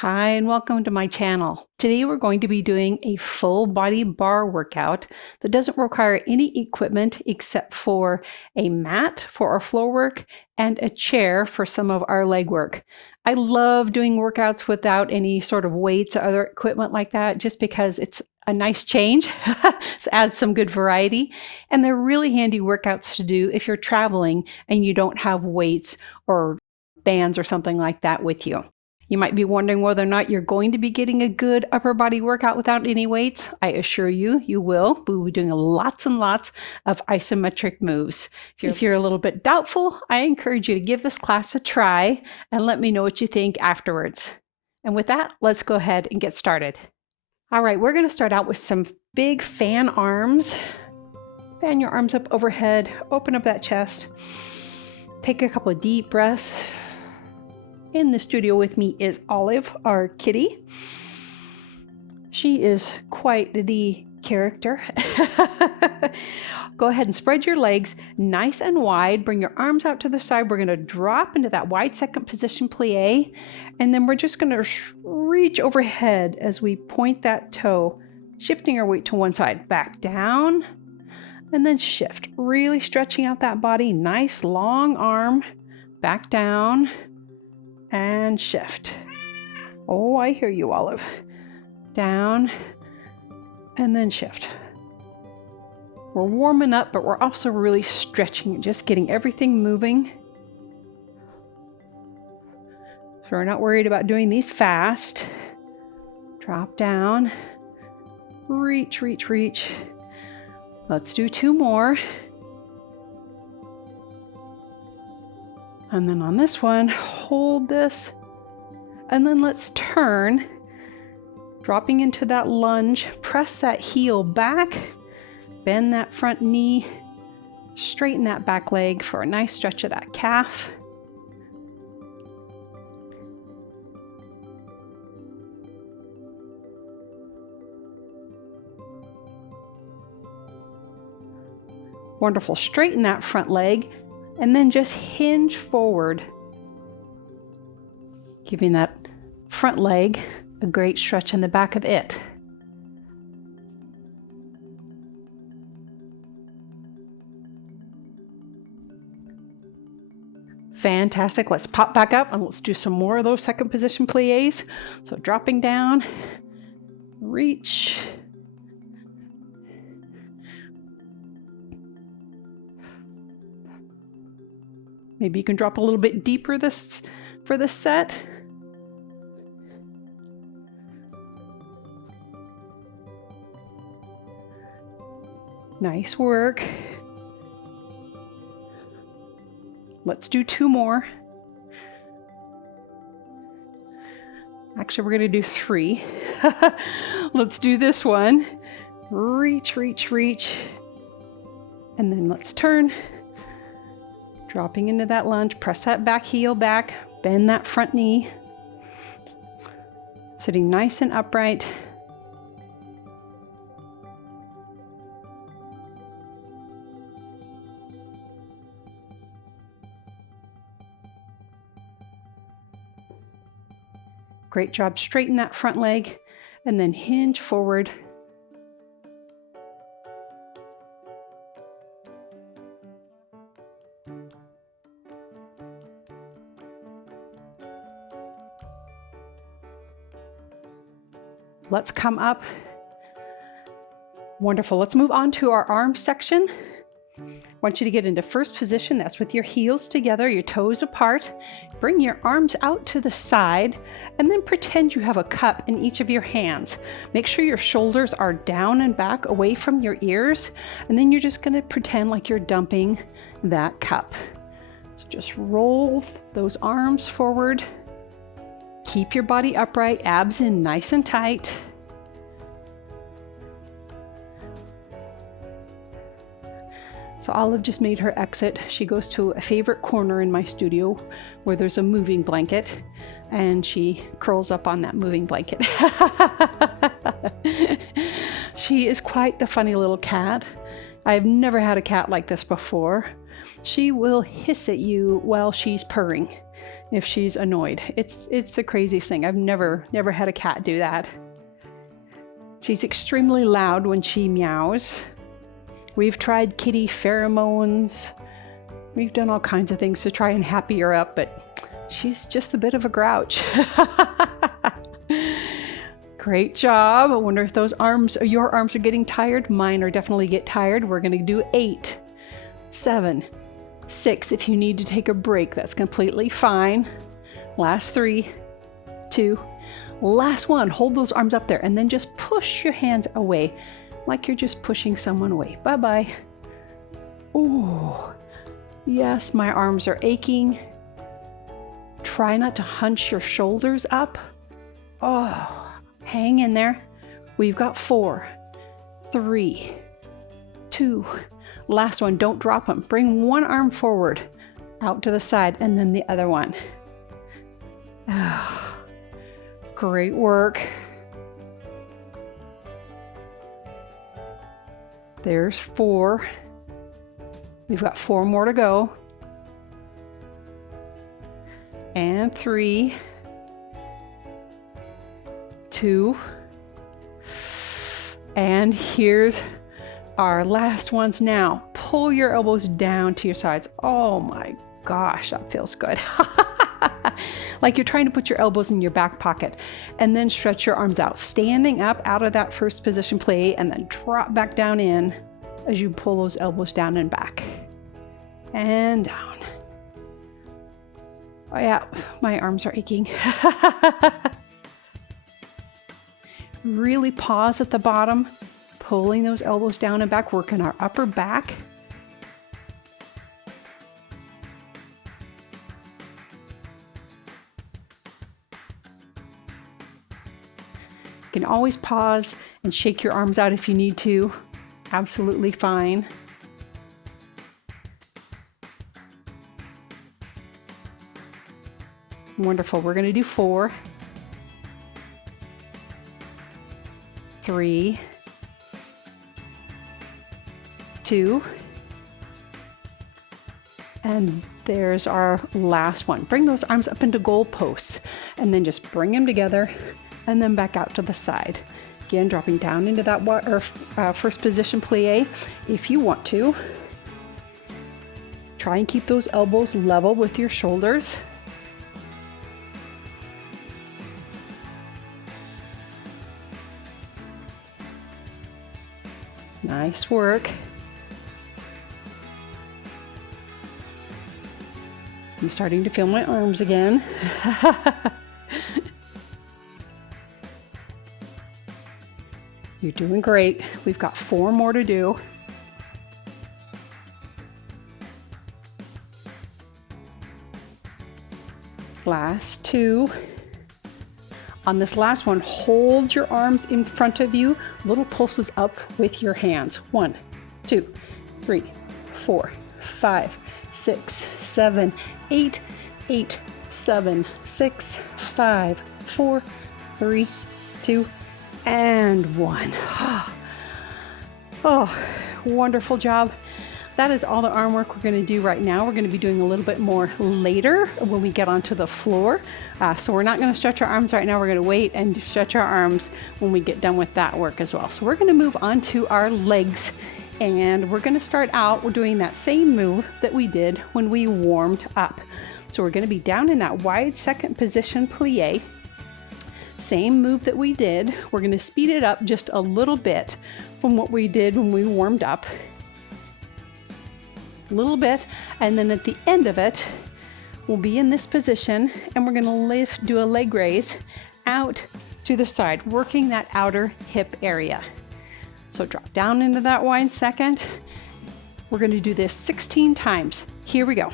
Hi, and welcome to my channel. Today we're going to be doing a full body bar workout that doesn't require any equipment except for a mat for our floor work and a chair for some of our leg work. I love doing workouts without any sort of weights or other equipment like that just because it's a nice change. It adds some good variety, and they're really handy workouts to do if you're traveling and you don't have weights or bands or something like that with you. You might be wondering whether or not you're going to be getting a good upper body workout without any weights. I assure you, you will. We'll be doing lots and lots of isometric moves. If you're a little bit doubtful, I encourage you to give this class a try and let me know what you think afterwards. And with that, let's go ahead and get started. All right, we're going to start out with some big fan arms. Fan your arms up overhead, open up that chest. Take a couple of deep breaths. In the studio with me is Olive, our kitty. She is quite the character. Go ahead and spread your legs nice and wide. Bring your arms out to the side. We're going to drop into that wide second position plie. And then we're just going to reach overhead as we point that toe, shifting our weight to one side. Back down and then shift. Really stretching out that body. Nice long arm. Back down. And shift. Oh, I hear you, Olive. Down and then shift. We're warming up, but we're also really stretching and just getting everything moving. So we're not worried about doing these fast. Drop down. Reach, reach, reach. Let's do two more. And then on this one, hold this, and then let's turn, dropping into that lunge, press that heel back, bend that front knee, straighten that back leg for a nice stretch of that calf. Wonderful, straighten that front leg. And then just hinge forward, giving that front leg a great stretch in the back of it. Fantastic. Let's pop back up and let's do some more of those second position plies. So dropping down, reach. Maybe you can drop a little bit deeper for this set. Nice work. Let's do two more. Actually, we're going to do three. Let's do this one. Reach, reach, reach. And then let's turn. Dropping into that lunge, press that back heel back, bend that front knee. Sitting nice and upright. Great job. Straighten that front leg and then hinge forward. Let's come up. Wonderful. Let's move on to our arm section. I want you to get into first position. That's with your heels together, your toes apart. Bring your arms out to the side and then pretend you have a cup in each of your hands. Make sure your shoulders are down and back away from your ears. And then you're just going to pretend like you're dumping that cup. So just roll those arms forward. Keep your body upright, abs in nice and tight. So Olive just made her exit. She goes to a favorite corner in my studio where there's a moving blanket, and she curls up on that moving blanket. She is quite the funny little cat. I've never had a cat like this before. She will hiss at you while she's purring if she's annoyed. It's the craziest thing. I've never had a cat do that. She's extremely loud when she meows. We've tried kitty pheromones. We've done all kinds of things to try and happy her up, but she's just a bit of a grouch. Great job. I wonder if your arms are getting tired. Mine are definitely get tired. We're going to do 8, 7, 6. If you need to take a break, that's completely fine. Last 3, 2, last 1. Hold those arms up there and then just push your hands away like you're just pushing someone away. Bye-bye. Oh, yes, my arms are aching. Try not to hunch your shoulders up. Oh, hang in there. We've got 4, 3, 2. Last one, don't drop them. Bring one arm forward, out to the side, and then the other one. Oh, great work. There's 4. We've got 4 more to go. And 3, 2. And here's our last ones now. Pull your elbows down to your sides. Oh my gosh, that feels good. Like you're trying to put your elbows in your back pocket, and then stretch your arms out, standing up out of that first position plie, and then drop back down in as you pull those elbows down and back and down. Oh yeah, my arms are aching. Really pause at the bottom, pulling those elbows down and back, working our upper back. You can always pause and shake your arms out if you need to. Absolutely fine. Wonderful. We're going to do 4, 3, 2, and there's our last one. Bring those arms up into goalposts and then just bring them together and then back out to the side. Again, dropping down into that first position plie. If you want to, try and keep those elbows level with your shoulders. Nice work. I'm starting to feel my arms again. You're doing great. We've got 4 more to do. Last 2. On this last one, hold your arms in front of you, little pulses up with your hands. 1, 2, 3, 4, 5, 6, 7, 8, 8, 7, 6, 5, 4, 3, 2, and 1. Oh, wonderful job. That is all the arm work we're going to do right now. We're going to be doing a little bit more later when we get onto the floor. So we're not going to stretch our arms right now. We're going to wait and stretch our arms when we get done with that work as well. So we're going to move on to our legs, and we're going to start out, we're doing that same move that we did when we warmed up. So we're going to be down in that wide second position plie. Same move that we did. We're going to speed it up just a little bit from what we did when we warmed up. A little bit, and then at the end of it, we'll be in this position, and we're going to do a leg raise out to the side, working that outer hip area. So drop down into that wide second. We're going to do this 16 times. Here we go.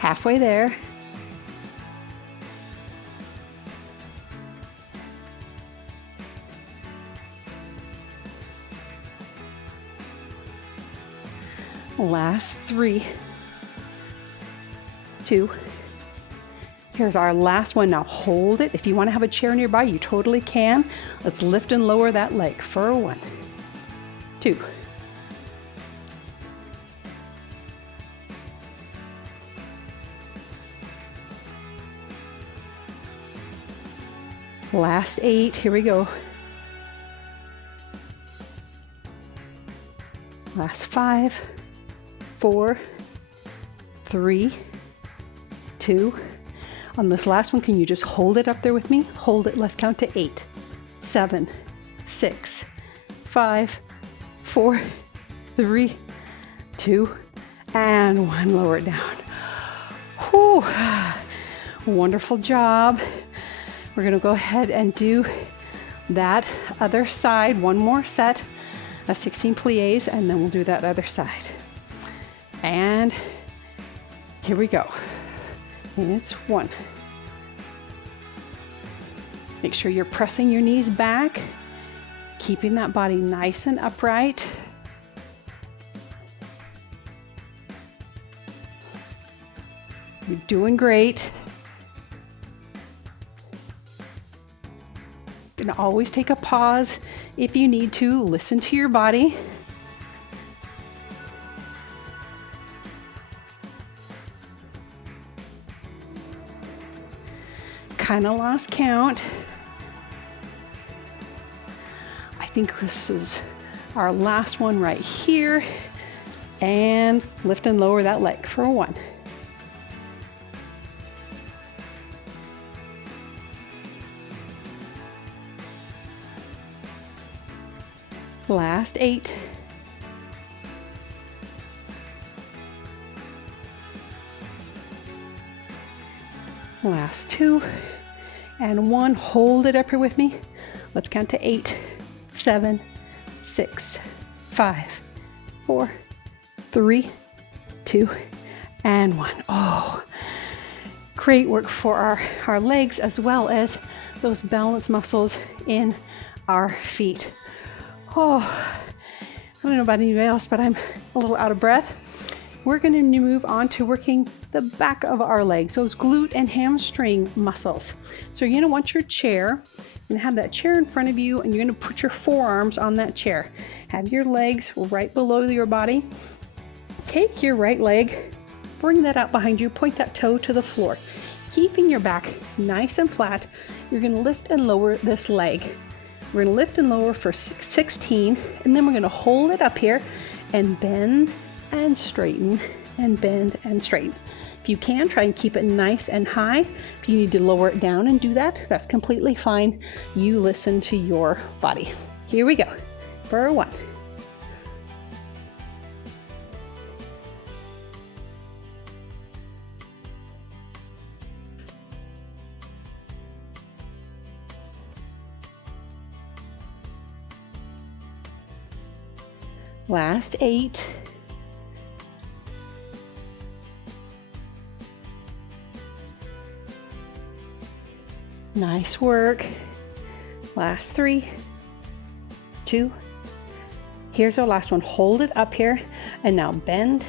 Halfway there. Last 3, 2. Here's our last one. Now hold it. If you want to have a chair nearby, you totally can. Let's lift and lower that leg for 1, 2. Last 8. Here we go. Last 5, 4, 3, 2. On this last one, can you just hold it up there with me? Hold it. Let's count to 8, 7, 6, 5, 4, 3, 2, and 1. Lower it down. Whew. Wonderful job. We're going to go ahead and do that other side. One more set of 16 plies, and then we'll do that other side. And here we go. And it's 1. Make sure you're pressing your knees back, keeping that body nice and upright. You're doing great. You can always take a pause if you need to. Listen to your body. Kind of lost count. I think this is our last one right here. And lift and lower that leg for 1. Last 8. Last 2. And 1. Hold it up here with me. Let's count to 8, 7, 6, 5, 4, 3, 2, and 1. Oh, great work for our legs as well as those balance muscles in our feet. Oh, I don't know about anybody else, but I'm a little out of breath. We're going to move on to working the back of our legs, those glute and hamstring muscles. So you're going to want your chair and have that chair in front of you, and you're going to put your forearms on that chair. Have your legs right below your body. Take your right leg, bring that out behind you, point that toe to the floor. Keeping your back nice and flat, you're going to lift and lower this leg. We're going to lift and lower for 16, and then we're going to hold it up here and bend and straighten and bend and straighten. If you can, try and keep it nice and high. If you need to lower it down and do that, that's completely fine. You listen to your body. Here we go for 1. Last 8. Nice work. Last 3, 2. Here's our last one. Hold it up here and now bend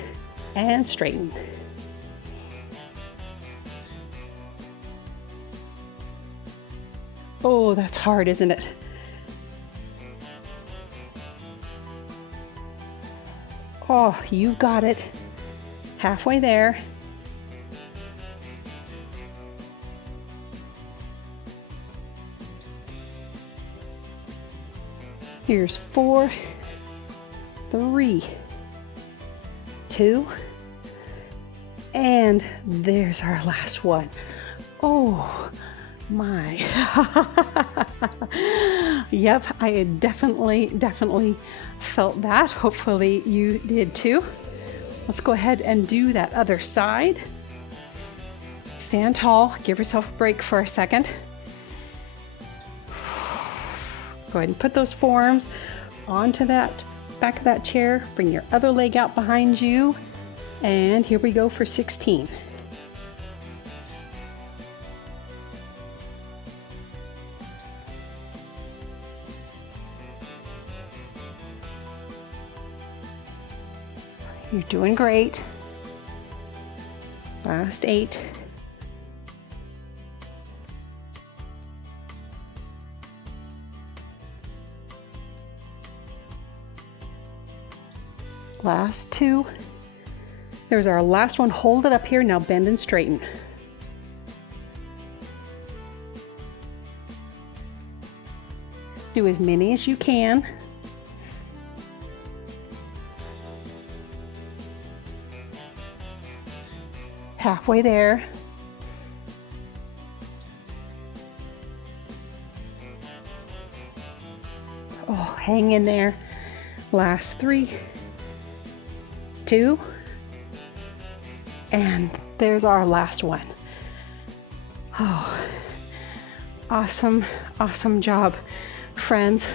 and straighten. Oh, that's hard, isn't it? Oh, you got it. Halfway there. Here's 4, 3, 2, and there's our last one. Oh my. Yep, I definitely felt that. Hopefully you did too. Let's go ahead and do that other side. Stand tall, give yourself a break for a second. Go ahead and put those forearms onto that back of that chair. Bring your other leg out behind you. And here we go for 16. You're doing great. Last 8. Last 2. There's our last one. Hold it up here. Now bend and straighten. Do as many as you can. Halfway there. Oh, hang in there. Last 3, 2, and there's our last one. Oh, awesome, awesome job, friends.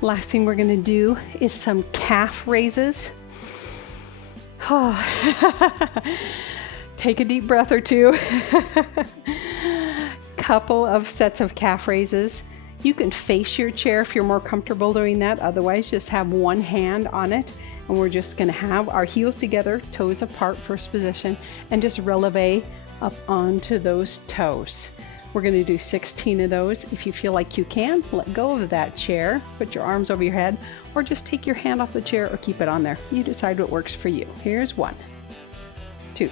Last thing we're gonna do is some calf raises. Oh. Take a deep breath or two. Couple of sets of calf raises. You can face your chair if you're more comfortable doing that. Otherwise, just have one hand on it. And we're just gonna have our heels together, toes apart, first position, and just releve up onto those toes. We're gonna do 16 of those. If you feel like you can, let go of that chair, put your arms over your head, or just take your hand off the chair or keep it on there. You decide what works for you. Here's 1, 2.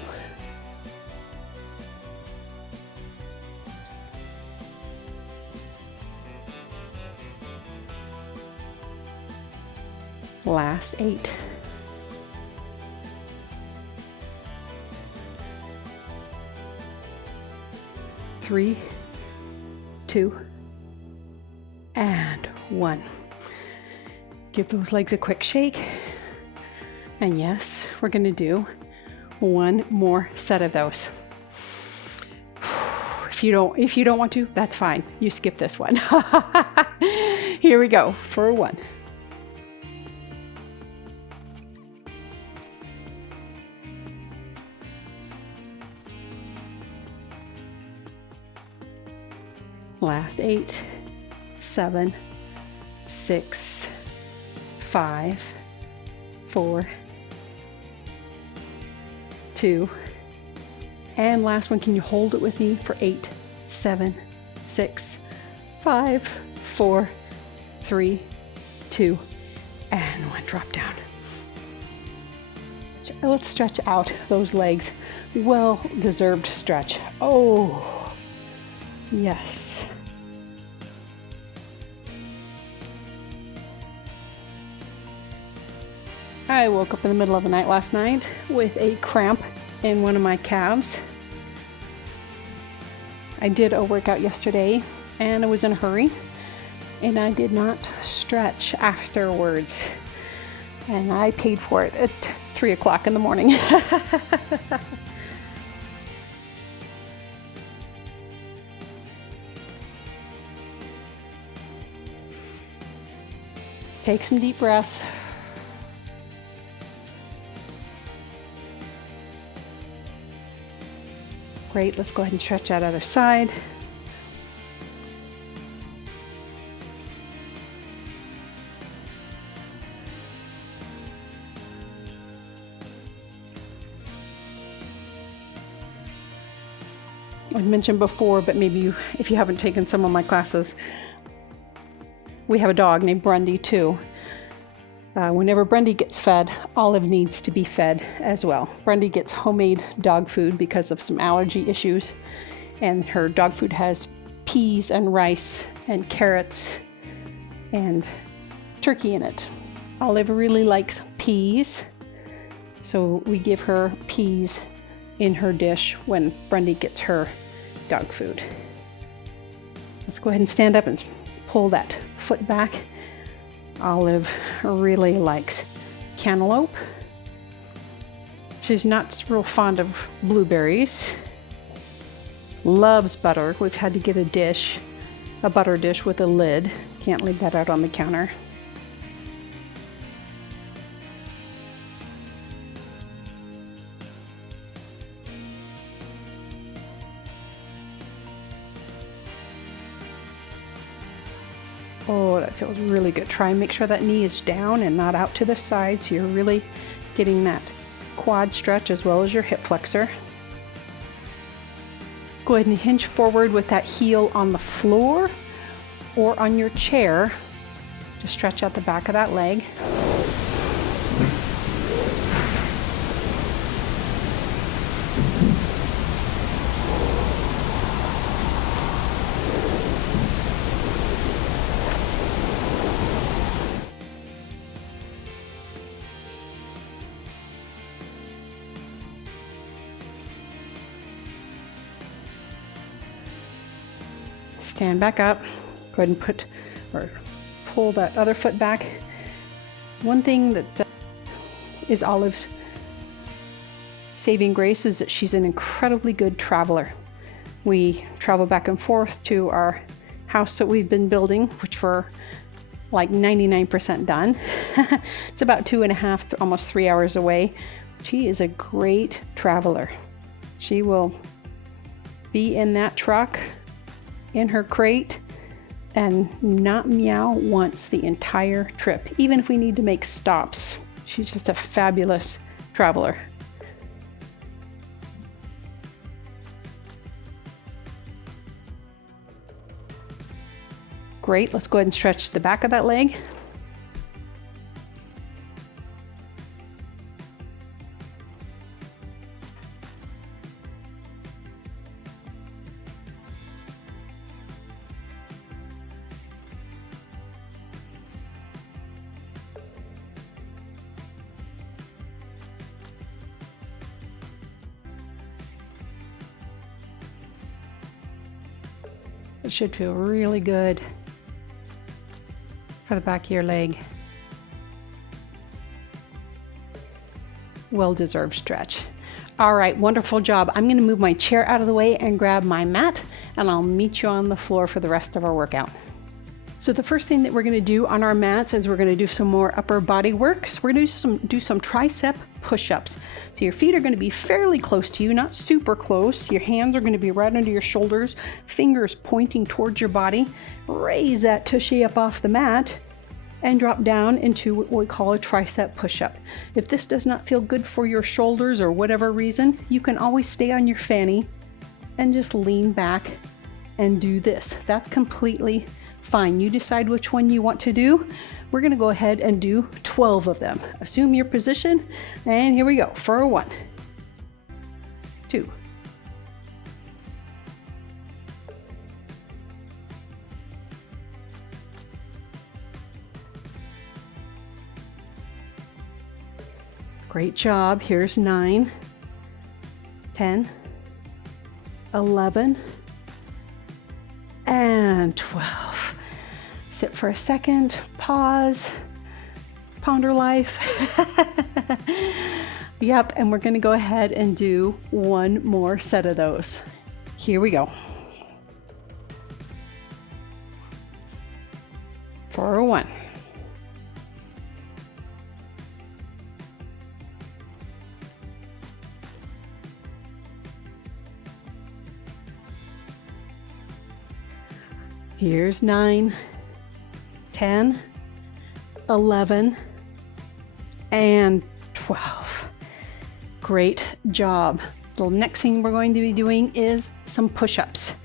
Last 8. 3, 2, and 1. Give those legs a quick shake. And yes, we're going to do one more set of those. If you don't want to, that's fine. You skip this one. Here we go for 1. Last 8, 7, 6, 5, 4, 2, and last one. Can you hold it with me for 8, 7, 6, 5, 4, 3, 2, and 1. Drop down. Let's stretch out those legs. Well-deserved stretch. Oh, yes. I woke up in the middle of the night last night with a cramp in one of my calves. I did a workout yesterday and I was in a hurry and I did not stretch afterwards. And I paid for it at 3 o'clock in the morning. Take some deep breaths. Great, let's go ahead and stretch that other side. I mentioned before, but maybe if you haven't taken some of my classes, we have a dog named Grundy too. Whenever Grundy gets fed, Olive needs to be fed as well. Grundy gets homemade dog food because of some allergy issues, and her dog food has peas and rice and carrots and turkey in it. Olive really likes peas, so we give her peas in her dish when Grundy gets her dog food. Let's go ahead and stand up and pull that foot back. Olive really likes cantaloupe. She's not real fond of blueberries. Loves butter. We've had to get a butter dish with a lid. Can't leave that out on the counter. Oh, that feels really good. Try and make sure that knee is down and not out to the side, so you're really getting that quad stretch as well as your hip flexor. Go ahead and hinge forward with that heel on the floor or on your chair. Just stretch out the back of that leg. Stand back up. Go ahead and pull that other foot back. One thing that is Olive's saving grace is that she's an incredibly good traveler. We travel back and forth to our house that we've been building, which we're like 99% done. It's about 2.5, almost 3 hours away. She is a great traveler. She will be in that truck in her crate and not meow once the entire trip, even if we need to make stops. She's just a fabulous traveler. Great, let's go ahead and stretch the back of that leg. It should feel really good for the back of your leg. Well-deserved stretch. All right, wonderful job. I'm going to move my chair out of the way and grab my mat, and I'll meet you on the floor for the rest of our workout. So the first thing that we're going to do on our mats is we're going to do some more upper body work. So we're going to do some tricep push-ups. So your feet are going to be fairly close to you, not super close. Your hands are going to be right under your shoulders, fingers pointing towards your body. Raise that tushy up off the mat and drop down into what we call a tricep push-up. If this does not feel good for your shoulders or whatever reason, you can always stay on your fanny and just lean back and do this. That's completely fine. You decide which one you want to do. We're going to go ahead and do 12 of them. Assume your position, and here we go. For 1, 2, 'Great job. Here's 9, 10, 11, and 12. Sit for a second, pause, ponder life. Yep, and we're going to go ahead and do one more set of those. Here we go. For 1. Here's 9, 10, 11, and 12. Great job. The next thing we're going to be doing is some push-ups.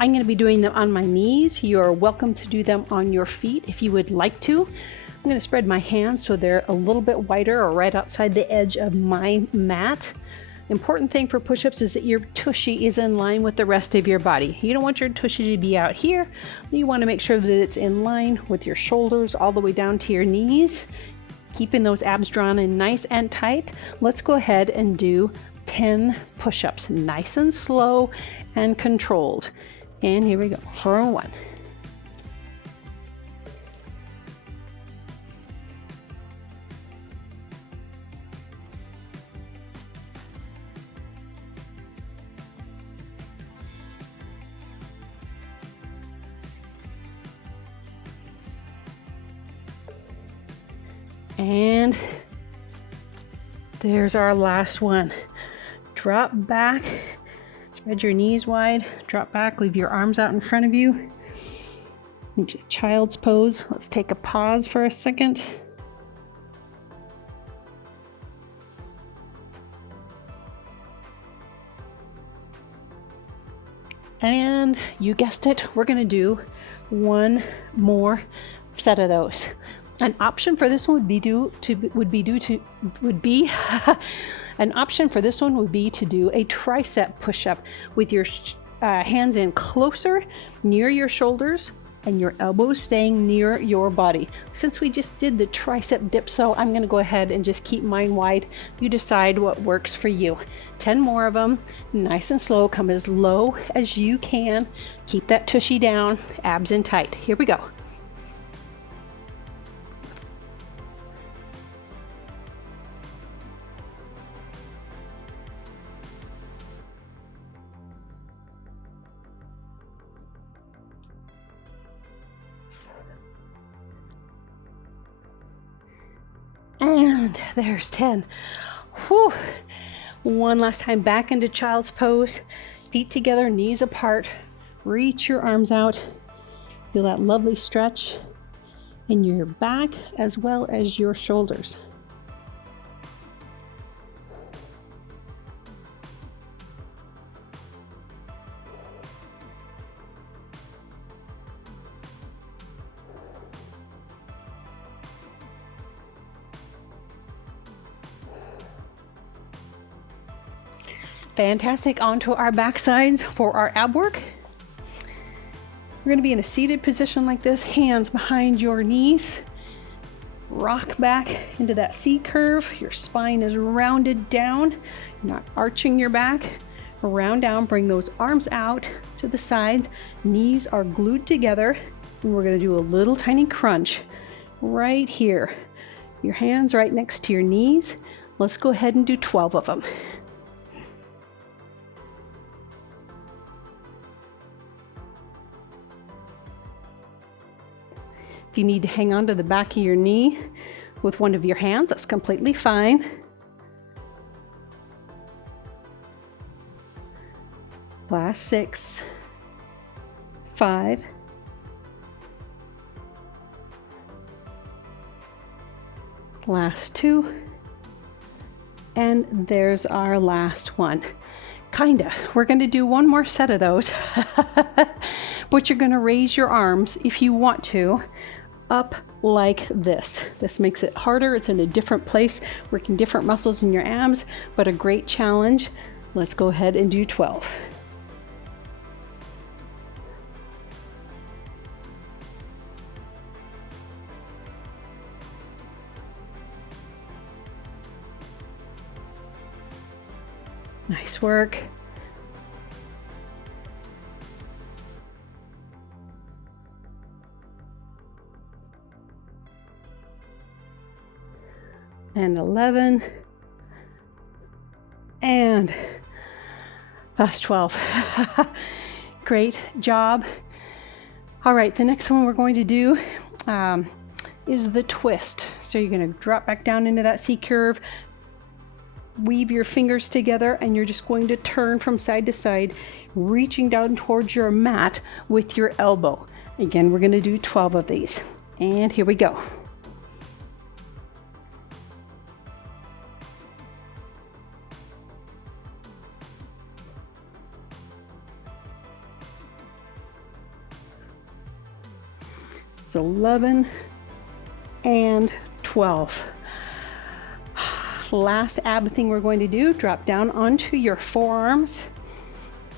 I'm going to be doing them on my knees. You're welcome to do them on your feet if you would like to. I'm going to spread my hands so they're a little bit wider or right outside the edge of my mat. Important thing for push-ups is that your tushy is in line with the rest of your body. You don't want your tushy to be out here. You want to make sure that it's in line with your shoulders all the way down to your knees, keeping those abs drawn in nice and tight. Let's go ahead and do 10 push-ups, nice and slow and controlled. And here we go, for 1. And there's our last one. Drop back, spread your knees wide, drop back, leave your arms out in front of you into child's pose. Let's take a pause for a second. And you guessed it, we're gonna do one more set of those. An option for this one would be an option for this one would be to do a tricep push-up with your hands in closer near your shoulders and your elbows staying near your body. Since we just did the tricep dips though, I'm gonna go ahead and just keep mine wide. You decide what works for you. 10 more of them, nice and slow, come as low as you can. Keep that tushy down, abs in tight. Here we go. And there's 10. Whew. One last time back into child's pose. Feet together, knees apart. Reach your arms out. Feel that lovely stretch in your back as well as your shoulders. Fantastic. Onto our back sides for our ab work. We're going to be in a seated position like this, hands behind your knees. Rock back into that C curve. Your spine is rounded down. You're not arching your back. Round down, bring those arms out to the sides. Knees are glued together. And we're going to do a little tiny crunch right here. Your hands right next to your knees. Let's go ahead and do 12 of them. If you need to hang on to the back of your knee with one of your hands, that's completely fine. Last 6, 5, last 2, and there's our last one. Kinda. We're going to do one more set of those, but you're going to raise your arms if you want to up like this. This makes it harder. It's in a different place, working different muscles in your abs, but a great challenge. Let's go ahead and do 12. Nice work. And 11, and that's 12. Great job. All right, the next one we're going to do is the twist. So you're going to drop back down into that C curve, weave your fingers together, and you're just going to turn from side to side, reaching down towards your mat with your elbow. Again, we're going to do 12 of these. And here we go. It's 11 and 12. Last ab thing we're going to do, drop down onto your forearms,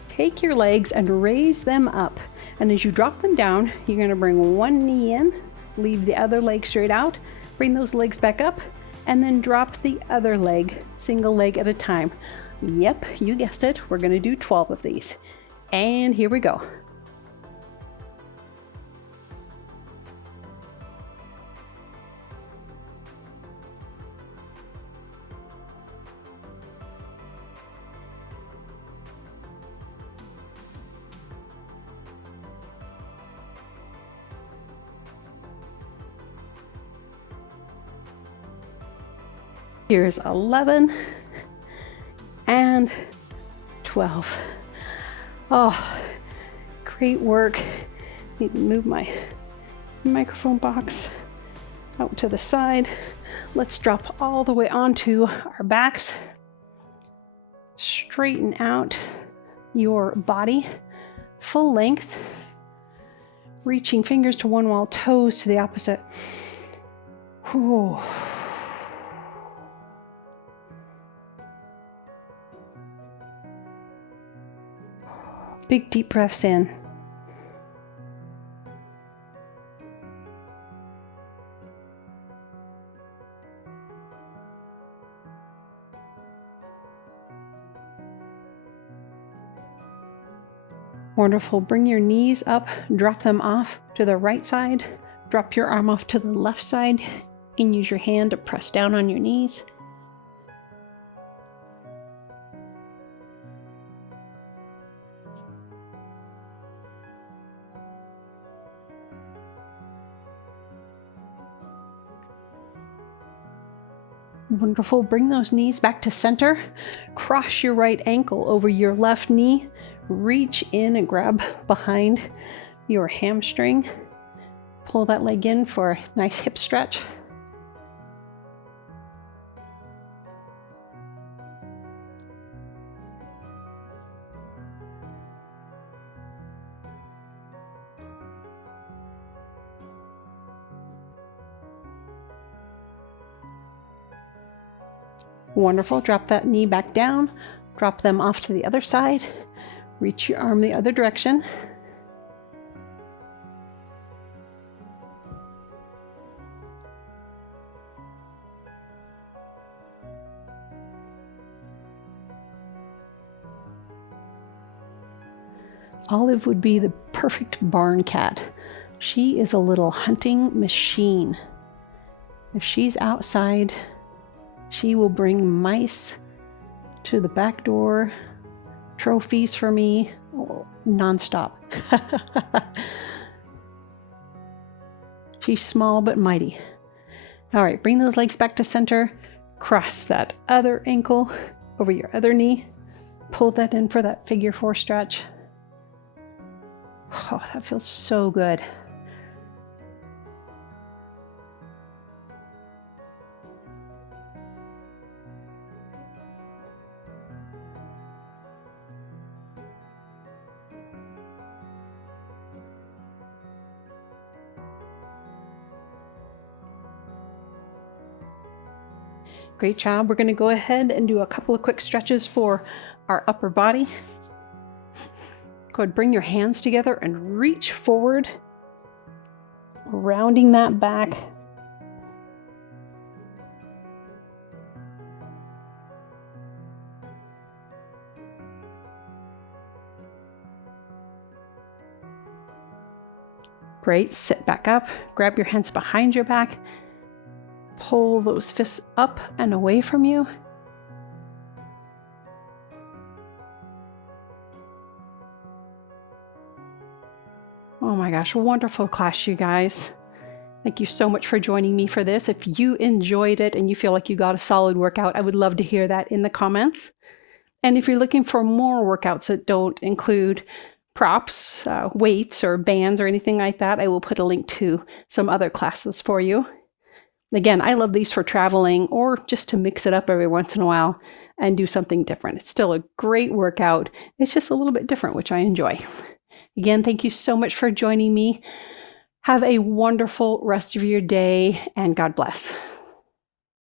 take your legs and raise them up. And as you drop them down, you're going to bring one knee in, leave the other leg straight out, bring those legs back up, and then drop the other leg, single leg at a time. Yep, you guessed it. We're going to do 12 of these. And here we go. Here's 11 and 12. Oh, great work. Need to move my microphone box out to the side. Let's drop all the way onto our backs. Straighten out your body. full length, reaching fingers to one wall, toes to the opposite. Whew. Big deep breaths in. Wonderful. Bring your knees up, drop them off to the right side. Drop your arm off to the left side. You can use your hand to press down on your knees. Wonderful. Bring those knees back to center. Cross your right ankle over your left knee. Reach in and grab behind your hamstring. Pull that leg in for a nice hip stretch. Wonderful. Drop that knee back down. Drop them off to the other side. Reach your arm the other direction. Olive would be the perfect barn cat. She is a little hunting machine. If she's outside, she will bring mice to the back door, trophies for me, nonstop. She's small but mighty. All right, bring those legs back to center. Cross that other ankle over your other knee. Pull that in for that figure 4 stretch. Oh, that feels so good. Great job. We're going to go ahead and do a couple of quick stretches for our upper body. Go ahead, bring your hands together and reach forward, rounding that back. Great. Sit back up, grab your hands behind your back. Pull those fists up and away from you. Oh my gosh, wonderful class, you guys. Thank you so much for joining me for this. If you enjoyed it and you feel like you got a solid workout, I would love to hear that in the comments. And if you're looking for more workouts that don't include props, weights, or bands, or anything like that, I will put a link to some other classes for you. Again, I love these for traveling or just to mix it up every once in a while and do something different. It's still a great workout. It's just a little bit different, which I enjoy. Again, thank you so much for joining me. Have a wonderful rest of your day, and God bless.